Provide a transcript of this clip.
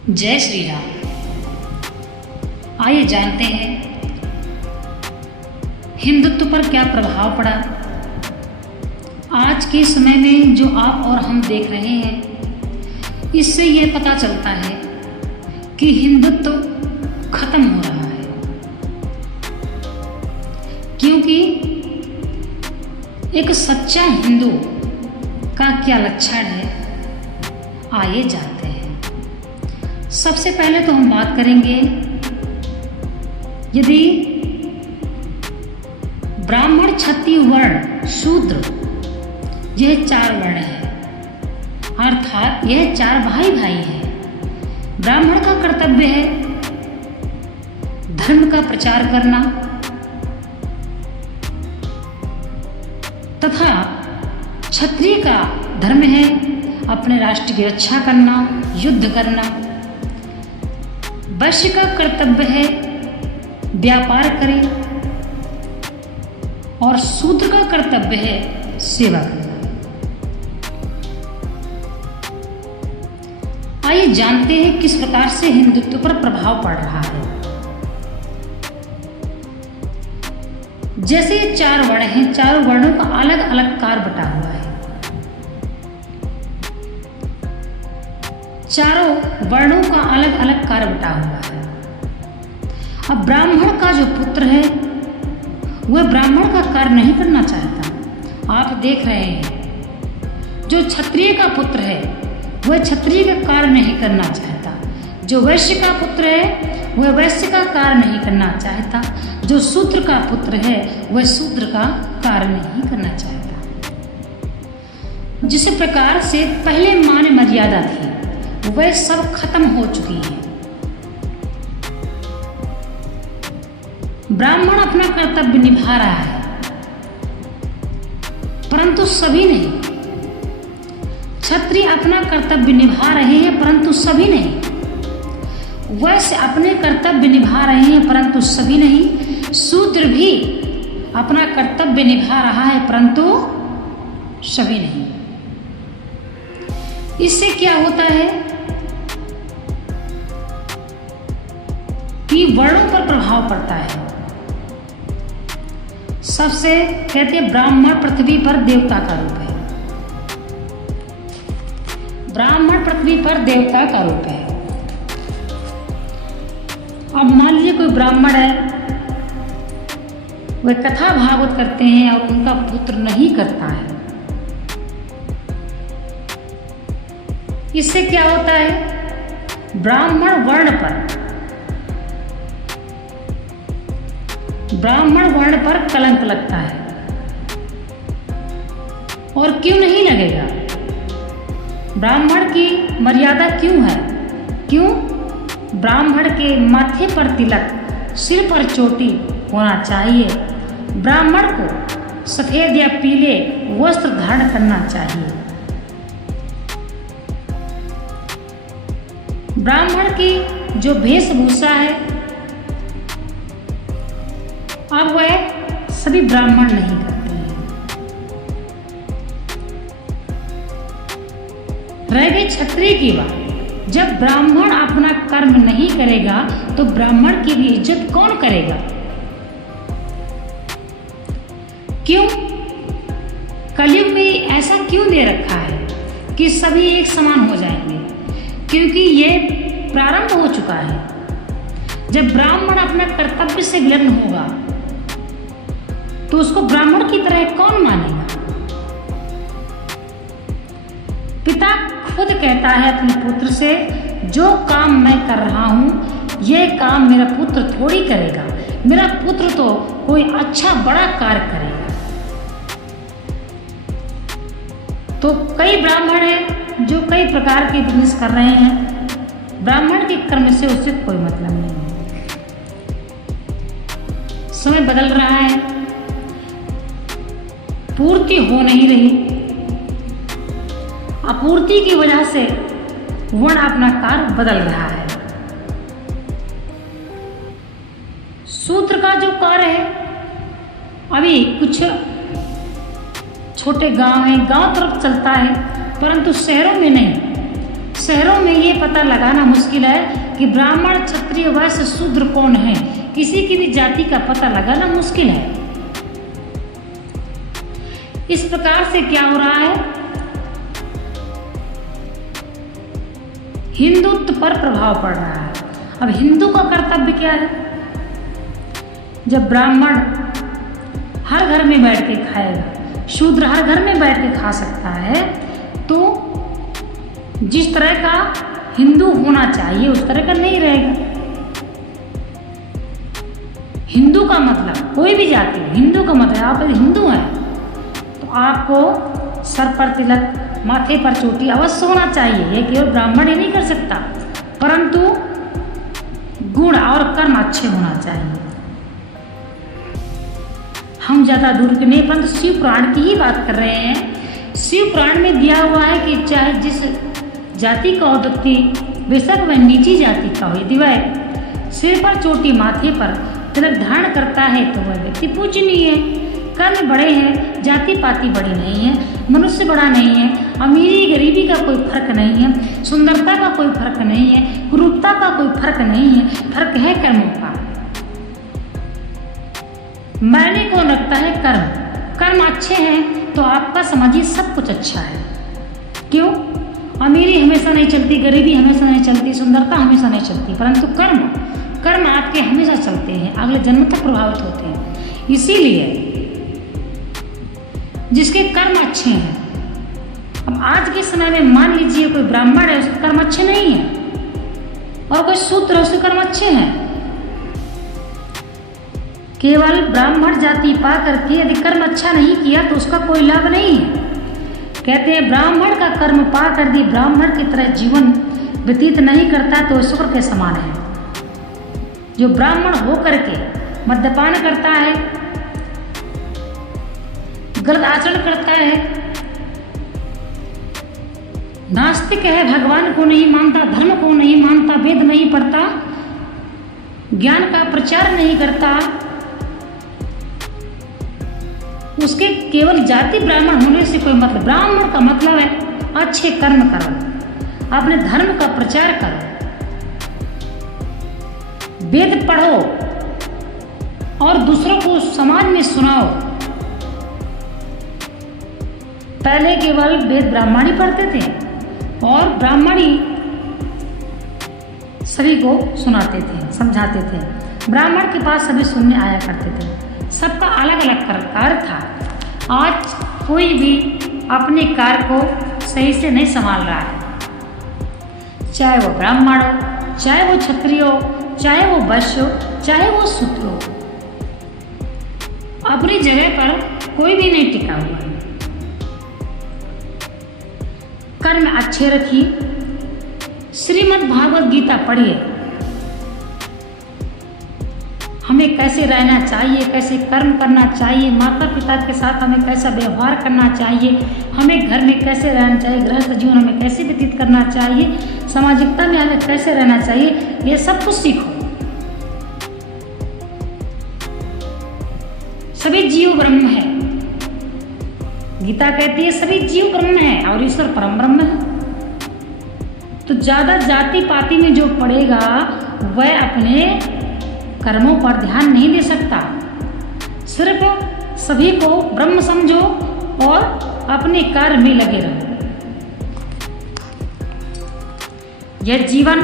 जय श्री राम। आइए जानते हैं हिंदुत्व पर क्या प्रभाव पड़ा। आज के समय में जो आप और हम देख रहे हैं, इससे ये पता चलता है कि हिंदुत्व खत्म हो रहा है, क्योंकि एक सच्चा हिंदू का क्या लक्षण है, आइए जानते हैं। सबसे पहले तो हम बात करेंगे, यदि ब्राह्मण, क्षत्रिय, वर्ण, शूद्र, यह 4 वर्ण है, अर्थात यह 4 भाई भाई हैं। ब्राह्मण का कर्तव्य है धर्म का प्रचार करना तथा क्षत्रिय का धर्म है अपने राष्ट्र की रक्षा करना, युद्ध करना। वैश्य का कर्तव्य है व्यापार करें और शूद्र का कर्तव्य है सेवा करना। आइए जानते हैं किस प्रकार से हिंदुत्व पर प्रभाव पड़ रहा है। जैसे ये 4 वर्ण हैं, 4 वर्णों का अलग अलग कार्य बटा हुआ है। चारों वर्णों का अलग अलग कार्य बटा हुआ है। अब ब्राह्मण का जो पुत्र है वह ब्राह्मण का कार्य नहीं करना चाहता। आप देख रहे हैं, जो क्षत्रिय का पुत्र है वह क्षत्रिय का कार्य नहीं करना चाहता। जो वैश्य का पुत्र है वह वैश्य का कार्य नहीं करना चाहता। जो शूद्र का पुत्र है वह शूद्र का कार्य नहीं करना चाहता। जिस प्रकार से पहले मान मर्यादा थी वह सब खत्म हो चुकी है। ब्राह्मण अपना कर्तव्य निभा रहा है, परंतु सभी नहीं। क्षत्रिय अपना कर्तव्य निभा रहे हैं, परंतु सभी नहीं। वैश्य अपने कर्तव्य निभा रहे हैं, परंतु सभी नहीं। शूद्र भी अपना कर्तव्य निभा रहा है, परंतु सभी नहीं। इससे क्या होता है कि वर्णों पर प्रभाव पड़ता है। सबसे कहते हैं ब्राह्मण पृथ्वी पर देवता का रूप है। ब्राह्मण पृथ्वी पर देवता का रूप है। अब मान लीजिए कोई ब्राह्मण है, वे कथा भागवत करते हैं और उनका पुत्र नहीं करता है। इससे क्या होता है, ब्राह्मण वर्ण पर कलंक लगता है। और क्यों नहीं लगेगा? ब्राह्मण की मर्यादा क्यों है? क्यों? ब्राह्मण के माथे पर तिलक, सिर पर चोटी होना चाहिए। ब्राह्मण को सफेद या पीले वस्त्र धारण करना चाहिए। ब्राह्मण की जो वेशभूषा है, अब वह सभी ब्राह्मण नहीं करते हैं। रह गई क्षत्रिय की बात। जब ब्राह्मण अपना कर्म नहीं करेगा तो ब्राह्मण की भी इज्जत कौन करेगा? क्यों? कलयुग में ऐसा क्यों दे रखा है कि सभी एक समान हो जाएंगे? क्योंकि ये प्रारंभ हो चुका है। जब ब्राह्मण अपना कर्तव्य से विलग्न होगा तो उसको ब्राह्मण की तरह कौन मानेगा? पिता खुद कहता है अपने पुत्र से, जो काम मैं कर रहा हूं ये काम मेरा पुत्र थोड़ी करेगा। मेरा पुत्र तो कोई अच्छा बड़ा कार्य करेगा। तो कई ब्राह्मण हैं जो कई प्रकार के बिजनेस कर रहे हैं। ब्राह्मण के कर्म से उससे कोई मतलब नहीं है। समय बदल रहा है, पूर्ति हो नहीं रही। अपूर्ति की वजह से वर्ण अपना कार्य बदल रहा है। शूद्र का जो कार्य है, अभी कुछ छोटे गांव हैं, गांव तरफ चलता है, परंतु शहरों में नहीं। शहरों में ये पता लगाना मुश्किल है कि ब्राह्मण, क्षत्रिय, वैश्य, शूद्र कौन है। किसी की भी जाति का पता लगाना मुश्किल है। इस प्रकार से क्या हो रहा है, हिंदुत्व पर प्रभाव पड़ रहा है। अब हिंदू का कर्तव्य क्या है? जब ब्राह्मण हर घर में बैठ के खाएगा, शूद्र हर घर में बैठ के खा सकता है, तो जिस तरह का हिंदू होना चाहिए उस तरह का नहीं रहेगा। हिंदू का मतलब कोई भी जाति, हिंदू का मतलब आप यदि हिंदू हैं तो आपको सर पर तिलक, माथे पर चोटी अवश्य होना चाहिए। ये केवल ब्राह्मण ही नहीं कर सकता, परंतु गुण और कर्म अच्छे होना चाहिए। हम ज़्यादा दूर के नहीं, परंतु शिव पुराण की ही बात कर रहे हैं। शिव पुराण में दिया हुआ है कि चाहे जिस जाति का व्यक्ति, बेशक वह नीची जाति का हो, यदि वह सिर पर चोटी, माथे पर तिलक धारण करता है तो वह व्यक्ति पूजनीय है। कर्म बड़े हैं, जाति पाति बड़ी नहीं है, मनुष्य बड़ा नहीं है, अमीरी गरीबी का कोई फर्क नहीं है, सुंदरता का कोई फर्क नहीं है, कुरूपता का कोई फर्क नहीं है। फर्क है कर्मों का। मायने कौन रखता है? कर्म। कर्म अच्छे हैं तो आपका समझिए सब कुछ अच्छा है। क्यों? अमीरी हमेशा नहीं चलती, गरीबी हमेशा नहीं चलती, सुंदरता हमेशा नहीं चलती, परंतु कर्म आपके हमेशा चलते हैं, अगले जन्म तक प्रभावित होते हैं। इसीलिए जिसके कर्म अच्छे हैं, अब आज के समय में मान लीजिए कोई ब्राह्मण है, उसके कर्म अच्छे नहीं है, और कोई शूद्र है, उसके कर्म अच्छे हैं। केवल ब्राह्मण जाति पा करके यदि कर्म अच्छा नहीं किया तो उसका कोई लाभ नहीं है। कहते हैं ब्राह्मण का कर्म पा कर दी ब्राह्मण की तरह जीवन व्यतीत नहीं करता तो शुक्र के समान है। जो ब्राह्मण होकर के मद्यपान करता है, गलत आचरण करता है, नास्तिक है, भगवान को नहीं मानता, धर्म को नहीं मानता, वेद नहीं पढ़ता, ज्ञान का प्रचार नहीं करता, उसके केवल जाति ब्राह्मण होने से कोई मतलब। ब्राह्मण का मतलब है अच्छे कर्म करो, अपने धर्म का प्रचार करो, वेद पढ़ो और दूसरों को समाज में सुनाओ। पहले केवल वेद ब्राह्मण ही पढ़ते थे और ब्राह्मण ही सभी को सुनाते थे, समझाते थे। ब्राह्मण के पास सभी सुनने आया करते थे, सबका अलग अलग कार्य था। आज कोई भी अपने कार्य को सही से नहीं संभाल रहा है, चाहे वो ब्राह्मण हो, चाहे वो क्षत्रिय हो, चाहे वो वैश्य हो, चाहे वो शूद्र हो। अपनी जगह पर कोई भी नहीं टिका हुआ है। कर्म अच्छे रखिए, श्रीमद् भागवत गीता पढ़िए, हमें कैसे रहना चाहिए, कैसे कर्म करना चाहिए, माता पिता के साथ हमें कैसा व्यवहार करना चाहिए, हमें घर में कैसे रहना चाहिए, गृहस्थ जीवन हमें कैसे व्यतीत करना चाहिए, सामाजिकता में हमें कैसे रहना चाहिए, ये सब कुछ सीखो। सभी जीव ब्रह्म है, गीता कहती है सभी जीव ब्रह्म है और ईश्वर परम ब्रह्म है। तो ज्यादा जाति पाति में जो पड़ेगा वह अपने कर्मों पर ध्यान नहीं दे सकता। सिर्फ सभी को ब्रह्म समझो और अपने कार्य में लगे रहो। यह जीवन